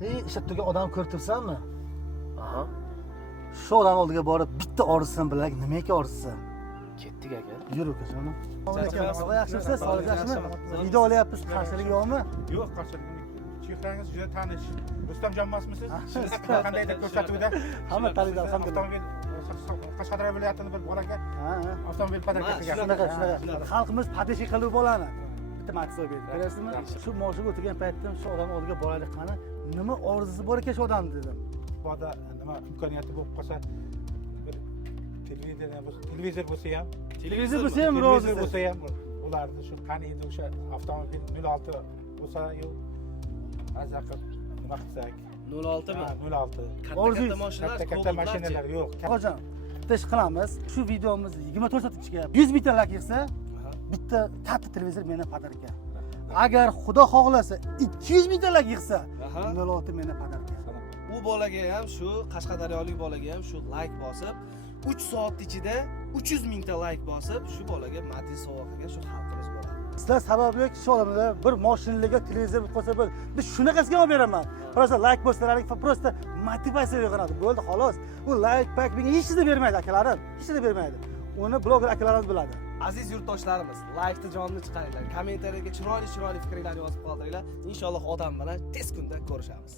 Ishib turgan odam ko'rib turibsanmi? Aha. Shu odam oldiga borib bitta orzisan bilan nima ekan orzisi? Ketdik aka. Yur ukajonim. Assalomu yaxshimisiz? Sog'lik yaxshimi? Video olyapmiz, qarshilik yo'qmi? Yo'q, qarshilik. Chehrangiz juda tanish. Rustamjon emasmisiz? Qandaydir ko'rsatuvda Hamma taniydi, alhamdulillah. avtomobil Qashqadaryo viloyatining bir bolaga Ha. avtomobil podarka qilgan. Shunaqa. Xalqimiz padeshik qilib bo'ladi. Bitta matso berdi. Ko'rasizmi? Shu moshiga o'tirgan paytda shu odamni oldiga boraylik qani. Nima orzisi bor ekan shu odamni dedim. Boda nima imkoniyati bo'lib qolsa bir televizor bo'lsa ham, Televizor bo'lsa ham televizor rozi. bo'lsa ham ularni shu qani endi o'sha avtomobil 06 bo'lsa yo'q. Azaqib nima qilsak? 06 mi? 06. Katta mashinalar, Katta mashinalar yo'q. Hojon, bitta ish qilamiz. Shu videomizni 24 soat ichiga 100 ming like yig'sa, bitta katta televizor meni podarka. Agar Xudo xohlasa 200 ming like yig'sa, 06 meni podarka. U bolaga ham shu Qashqadaryolik bolaga ham shu like bosib 3 soat ichida 300 mingta like bosib shu bolaga Matiz sovg'a qilgan shu xalqimiz bo'ladi. Sizlar sababli shu odamda bir mashinaga televizor bitib qolsa bo'ldi. Biz shunaqasiga olib beraman. Просто like bossangiz, просто motivatsiya uyg'onadi. Bo'ldi, xolos. U like pack menga hech narsa bermaydi akalarim. Hech narsa bermaydi. Uni bloger akalarimiz biladi. Aziz yurtdoshlarimiz, like jonni chiqaringlar. Kommentariyaga chiroyli fikringlarni yozib qoldiringlar. Inshaalloh odam bilan tez kunda ko'rishamiz.